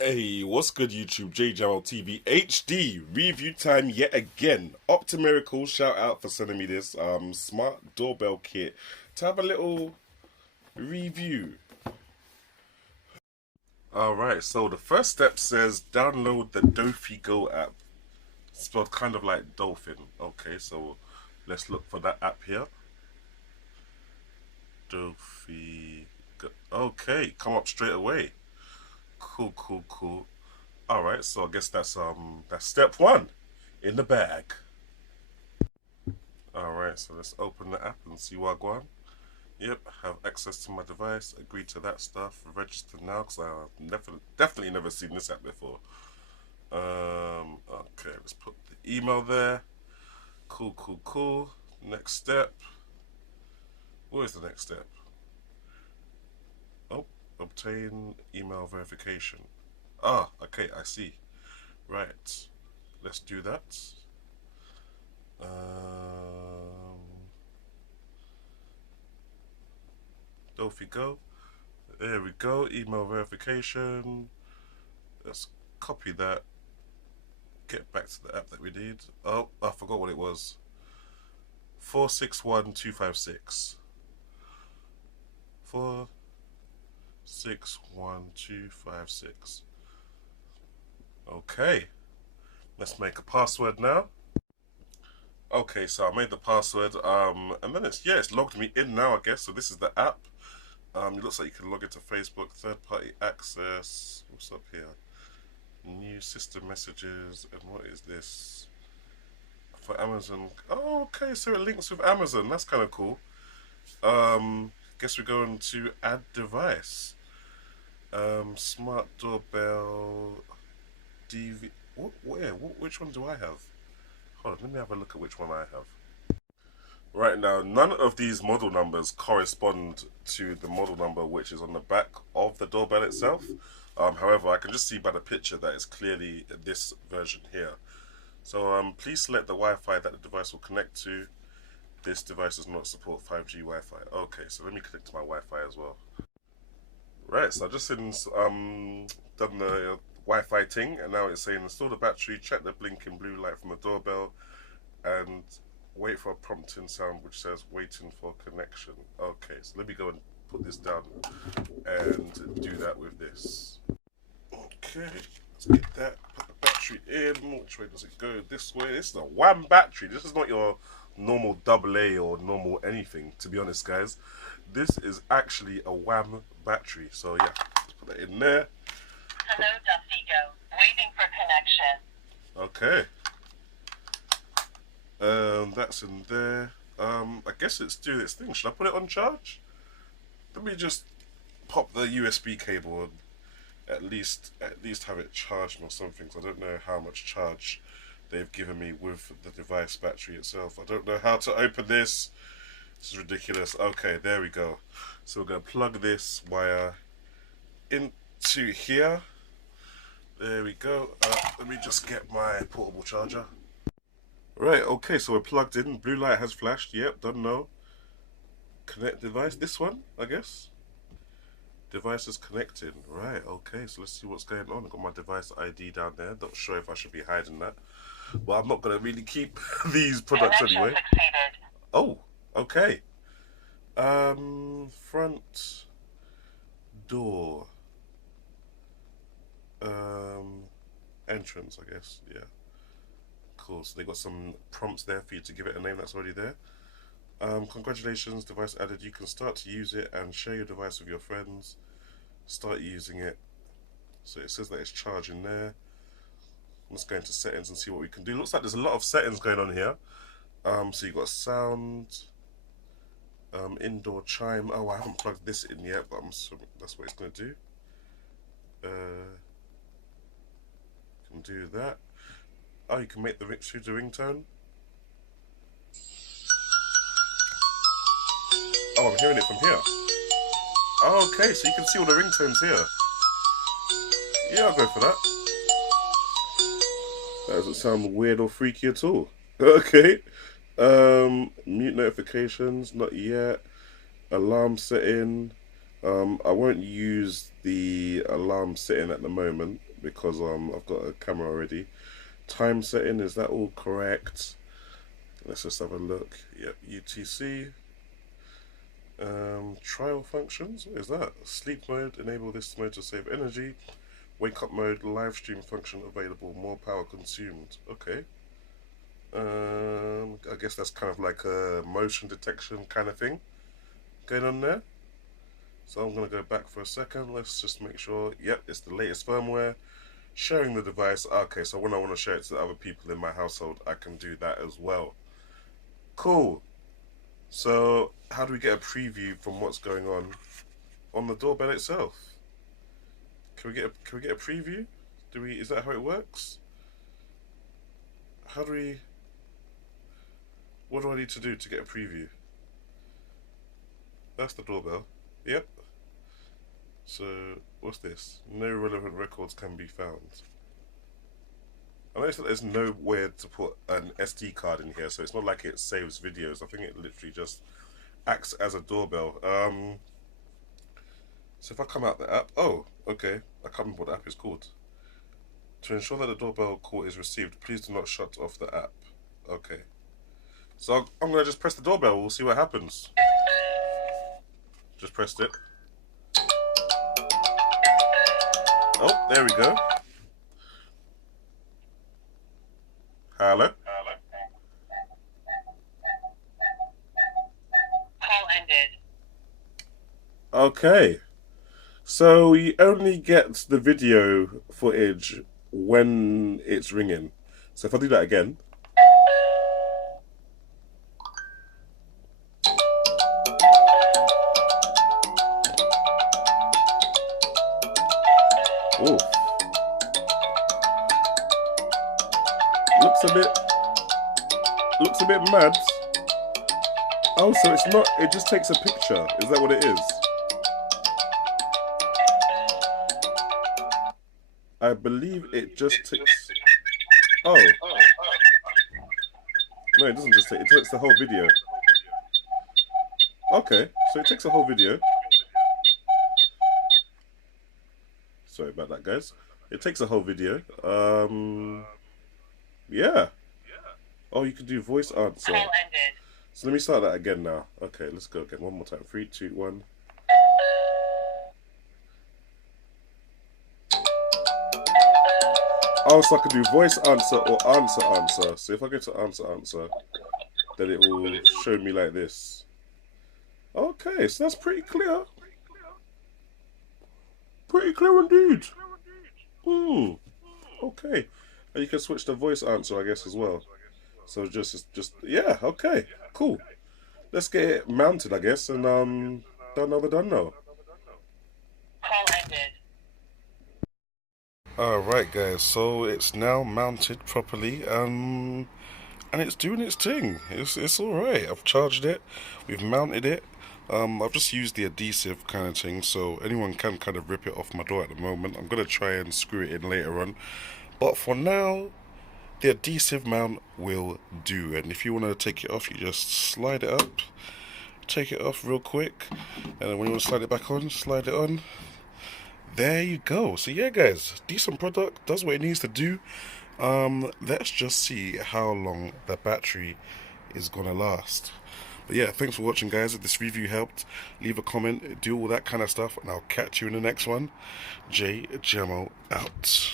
Hey, what's good, YouTube? Jamo TV HD review time yet again. Optimiracle, shout out for sending me this smart doorbell kit to have a little review. Alright, so the first step says download the Dofi Go app. Spelled kind of like dolphin. Okay, so let's look for that app here. Dofi Go. Okay, come up straight away. Cool, cool, cool. Alright, so I guess that's step one in the bag. Alright, so let's open the app and see what I want. Yep, have access to my device, agree to that stuff, register now, because I've definitely never seen this app before. Okay, let's put the email there. Cool, cool, cool. Next step. What is the next step? Oh, obtain email verification. Ah, okay, I see. Right, let's do that. Off we go. There we go. Email verification. Let's copy that. Get back to the app that we need. Oh, I forgot what it was. 461256. 461256. Okay. Let's make a password now. Okay, so I made the password. And then it's logged me in now, I guess. So this is the app. It looks like you can log into Facebook, third-party access. What's up here? New system messages, and what is this? For Amazon. Oh, okay, so it links with Amazon. That's kind of cool. Guess we're going to add device. Smart doorbell. DV. Which one do I have? Hold on, let me have a look at which one I have. Right now, none of these model numbers correspond to the model number which is on the back of the doorbell itself. However, I can just see by the picture that it's clearly this version here. So please select the Wi-Fi that the device will connect to. This device does not support 5G Wi-Fi. Okay, so let me connect to my Wi-Fi as well. Right, so I just done the Wi-Fi thing, and now it's saying install the battery, check the blinking blue light from the doorbell, and wait for a prompting sound which says waiting for connection. Okay, so let me go and put this down and do that with this. Okay, let's get that, put the battery in. Which way does it go? This way. This is a WAM battery. This is not your normal AA or normal anything, to be honest, guys. This is actually a WAM battery. So yeah, let's put that in there. Hello, Dustigo. Waiting for connection. Okay. That's in there. I guess it's doing its thing. Should I put it on charge? Let me just pop the USB cable and at least have it charged or something. So I don't know how much charge they've given me with the device battery itself. I don't know how to open this. This is ridiculous. Okay, there we go. So we're gonna plug this wire into here. There we go. Let me just get my portable charger. Right, okay, so we're plugged in. Blue light has flashed. Yep, don't know. Connect device. This one, I guess. Device is connected. Right, okay, so let's see what's going on. I've got my device ID down there. Not sure if I should be hiding that. Well, I'm not going to really keep these products anyway. Succeeded. Oh, okay. Front door. Entrance, I guess. Yeah. Cool. So they got some prompts there for you to give it a name that's already there. Congratulations, device added. You can start to use it and share your device with your friends. Start using it. So it says that it's charging there. Let's go into settings and see what we can do. Looks like there's a lot of settings going on here. So you've got sound, indoor chime. Oh, I haven't plugged this in yet, but I'm assuming that's what it's going to do. Can do that. Oh, you can make the ringtone. Oh, I'm hearing it from here. Oh, okay, so you can see all the ringtones here. Yeah, I'll go for that. That doesn't sound weird or freaky at all. Okay. Mute notifications, not yet. Alarm setting. I won't use the alarm setting at the moment because I've got a camera already. Time setting, is that all correct? Let's just have a look. Yep, UTC. Trial functions, what is that? Sleep mode, enable this mode to save energy. Wake up mode, live stream function available, more power consumed. Okay. I guess that's kind of like a motion detection kind of thing going on there. So I'm going to go back for a second. Let's just make sure. Yep, it's the latest firmware. Sharing the device. Okay, so when I want to share it to other people in my household, I can do that as well. Cool. So how do we get a preview from what's going on the doorbell itself? Can we get a preview? Is that how it works? What do I need to do to get a preview? That's the doorbell. Yep. So what's this? No relevant records can be found. I noticed that there's nowhere to put an SD card in here, so it's not like it saves videos. I think it literally just acts as a doorbell. So if I come out the app, oh, okay, I can't remember what the app is called. To ensure that the doorbell call is received, please do not shut off the app. Okay. So I'm gonna just press the doorbell. We'll see what happens. Just pressed it. Oh, there we go. Hello. Call ended. Okay. So you only get the video footage when it's ringing. So if I do that again. Oh. Looks a bit mad. Oh, so it's not, it just takes a picture. Is that what it is? I believe it just takes... Oh. No, it doesn't just take, it takes the whole video. Okay, so it takes a whole video. Sorry about that, guys. It takes a whole video. Yeah. Oh, you can do voice answer. Call ended. So let me start that again now. Okay, let's go again. One more time. 3, 2, 1. Oh, so I can do voice answer or answer. So if I go to answer, then it will show me like this. Okay, so that's pretty clear. Pretty clear indeed. Okay. And you can switch to voice answer, I guess, as well. So just yeah, okay, cool. Let's get it mounted, I guess, and done now. Call ended. Alright guys, so it's now mounted properly, and it's doing its thing. It's alright. I've charged it, we've mounted it. I've just used the adhesive kind of thing, so anyone can kind of rip it off my door at the moment. I'm gonna try and screw it in later on. But for now, the adhesive mount will do. And if you want to take it off, you just slide it up, take it off real quick, and then when you want to slide it back on, slide it on. There you go. So yeah guys, decent product, does what it needs to do. Let's just see how long the battery is gonna last. But yeah, thanks for watching guys. If this review helped, leave a comment, do all that kind of stuff, and I'll catch you in the next one. Jamo out.